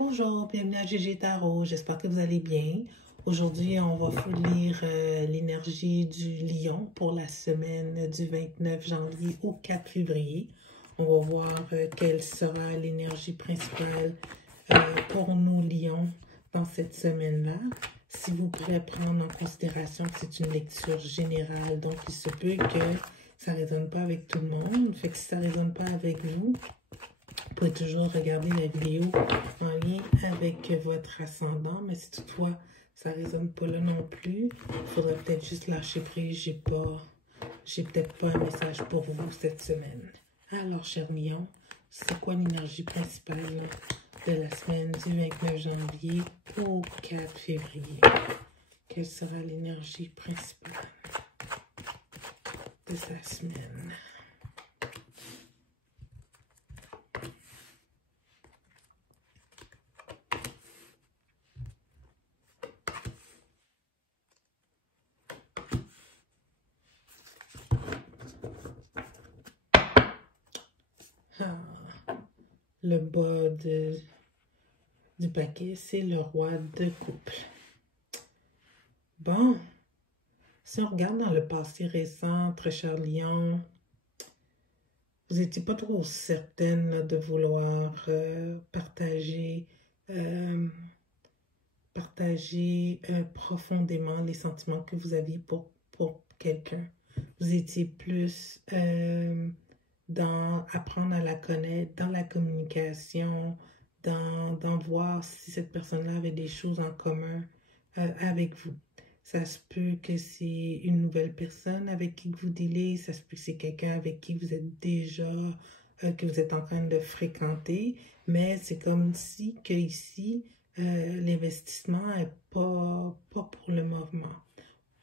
Bonjour, bienvenue à GG Tarot, j'espère que vous allez bien. Aujourd'hui, on va lire l'énergie du lion pour la semaine du 29 janvier au 4 février. On va voir quelle sera l'énergie principale pour nous lions dans cette semaine-là. S'il vous plaît, prendre en considération que c'est une lecture générale, donc il se peut que ça ne résonne pas avec tout le monde. Fait que si ça ne résonne pas avec vous, vous pouvez toujours regarder la vidéo en lien avec votre ascendant, mais si toutefois ça ne résonne pas là non plus, il faudrait peut-être juste lâcher prise. J'ai peut-être pas un message pour vous cette semaine. Alors, chers lions, c'est quoi l'énergie principale de la semaine du 29 janvier au 4 février? Quelle sera l'énergie principale de sa semaine? Le bas du paquet, c'est le roi de couple. Bon, si on regarde dans le passé récent, très cher lion, vous n'étiez pas trop certaine là, de vouloir partager profondément les sentiments que vous aviez pour quelqu'un. Vous étiez plus dans apprendre à la connaître, dans la communication, dans voir si cette personne-là avait des choses en commun avec vous. Ça se peut que c'est une nouvelle personne avec qui vous dealez, ça se peut que c'est quelqu'un avec qui vous êtes déjà, que vous êtes en train de fréquenter, mais c'est comme si que ici, l'investissement n'est pas pour le mouvement.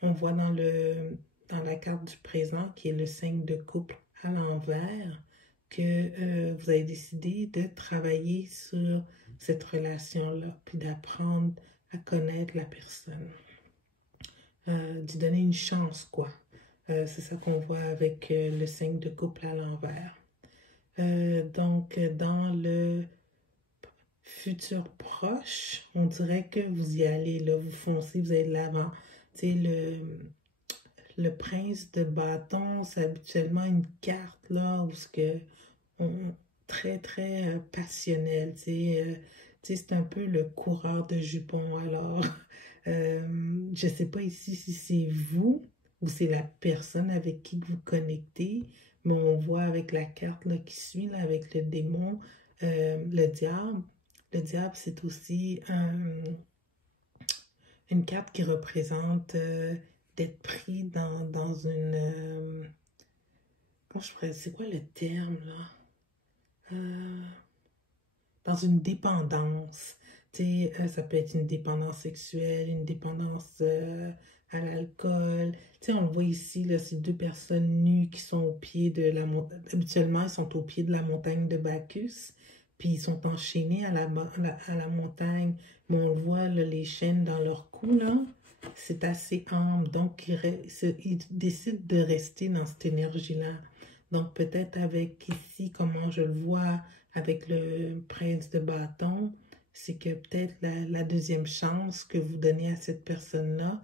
On voit dans la carte du présent, qui est le 5 de couple à l'envers, que vous avez décidé de travailler sur cette relation-là, puis d'apprendre à connaître la personne. D'y donner une chance, quoi. C'est ça qu'on voit avec le 5 de couple à l'envers. Donc, dans le futur proche, on dirait que vous y allez, là, vous foncez, vous allez de l'avant. Tu sais, le prince de bâton, c'est habituellement une carte, là, où très, très passionnel, tu sais, c'est un peu le coureur de jupons, alors, je ne sais pas ici si c'est vous ou c'est la personne avec qui vous connectez, mais on voit avec la carte là, qui suit, là, avec le démon, le diable. Le diable, c'est aussi une carte qui représente d'être pris dans une... comment je pourrais... C'est quoi le terme, là? Dans une dépendance. Tu sais, ça peut être une dépendance sexuelle, une dépendance à l'alcool. Tu sais, on le voit ici, là, c'est deux personnes nues qui sont au pied de la montagne. Habituellement, ils sont au pied de la montagne de Bacchus, puis ils sont enchaînés à la montagne. Mais on le voit, là, les chaînes dans leur cou, là, c'est assez ample. Donc, ils décident de rester dans cette énergie-là. Donc, peut-être avec ici, comment je le vois, avec le prince de bâton, c'est que peut-être la deuxième chance que vous donnez à cette personne-là,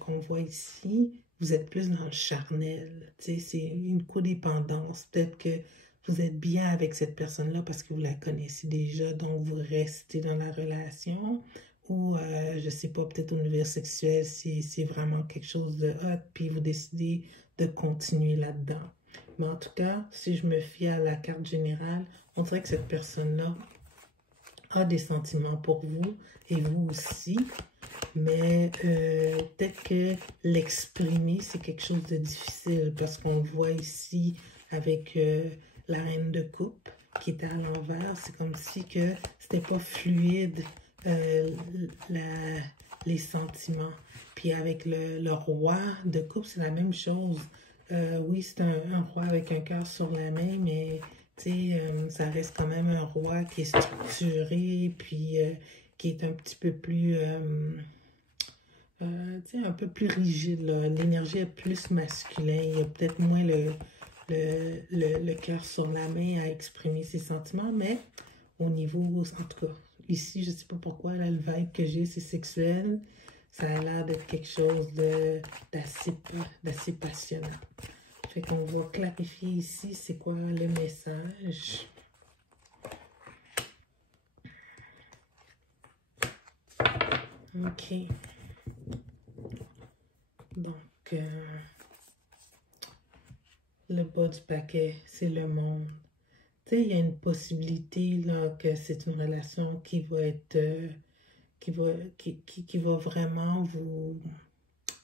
qu'on voit ici, vous êtes plus dans le charnel. Tu sais, c'est une codépendance. Peut-être que vous êtes bien avec cette personne-là parce que vous la connaissez déjà, donc vous restez dans la relation. Ou, je sais pas, peut-être au niveau sexuel, c'est vraiment quelque chose de hot, puis vous décidez de continuer là-dedans. Mais en tout cas, si je me fie à la carte générale, on dirait que cette personne-là a des sentiments pour vous et vous aussi. Mais peut-être que l'exprimer, c'est quelque chose de difficile parce qu'on le voit ici avec la reine de coupe qui était à l'envers. C'est comme si que c'était pas fluide les sentiments. Puis avec le roi de coupe, c'est la même chose. Oui, c'est un roi avec un cœur sur la main, mais ça reste quand même un roi qui est structuré, puis qui est un petit peu plus, un peu plus rigide. L'énergie est plus masculin. Il y a peut-être moins le cœur sur la main à exprimer ses sentiments, mais au niveau, en tout cas, ici, je ne sais pas pourquoi, là, le vibe que j'ai, c'est sexuel. Ça a l'air d'être quelque chose d'assez passionnant. Fait qu'on va clarifier ici, c'est quoi le message. OK. Donc, le bas du paquet, c'est le monde. Tu sais, il y a une possibilité là, que c'est une relation qui va être, qui va vraiment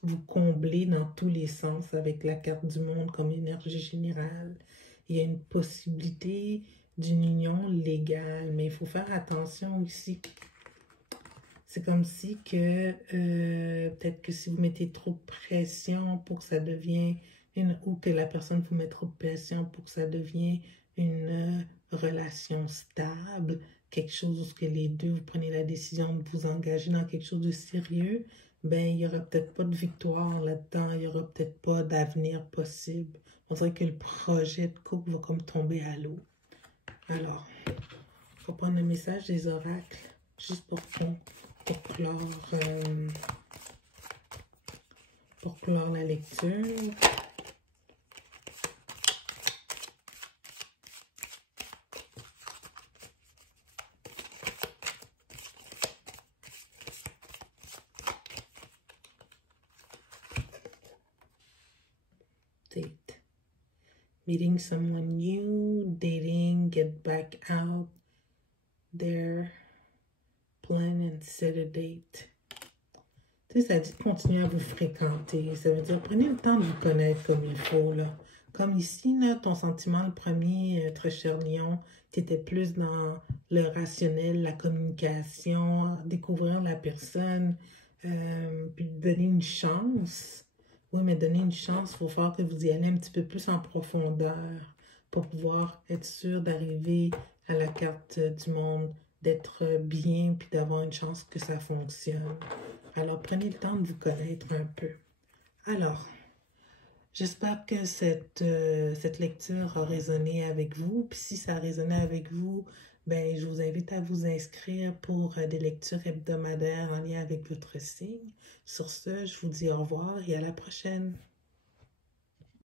vous combler dans tous les sens avec la carte du monde comme énergie générale. Il y a une possibilité d'une union légale, mais il faut faire attention ici. C'est comme si que, peut-être que si vous mettez trop de pression pour que ça devienne ou que la personne vous met trop de pression pour que ça devienne une relation stable, quelque chose où que les deux, vous prenez la décision de vous engager dans quelque chose de sérieux, ben, il n'y aura peut-être pas de victoire là-dedans, il n'y aura peut-être pas d'avenir possible. On dirait que le projet de couple va comme tomber à l'eau. Alors, il faut prendre le message des oracles, juste pour clore la lecture. Date. Meeting someone new, dating, get back out there, plan and set a date. Tu sais, ça dit de continuer à vous fréquenter. Ça veut dire, prenez le temps de vous connaître comme il faut, là. Comme ici, là, ton sentiment, le premier, très cher Lion, tu étais plus dans le rationnel, la communication, découvrir la personne, puis donner une chance. Oui, mais donner une chance, il faut faire que vous y allez un petit peu plus en profondeur pour pouvoir être sûr d'arriver à la carte du monde, d'être bien, puis d'avoir une chance que ça fonctionne. Alors, prenez le temps de vous connaître un peu. Alors, j'espère que cette lecture a résonné avec vous. Puis si ça a résonné avec vous, ben, je vous invite à vous inscrire pour des lectures hebdomadaires en lien avec votre signe. Sur ce, je vous dis au revoir et à la prochaine.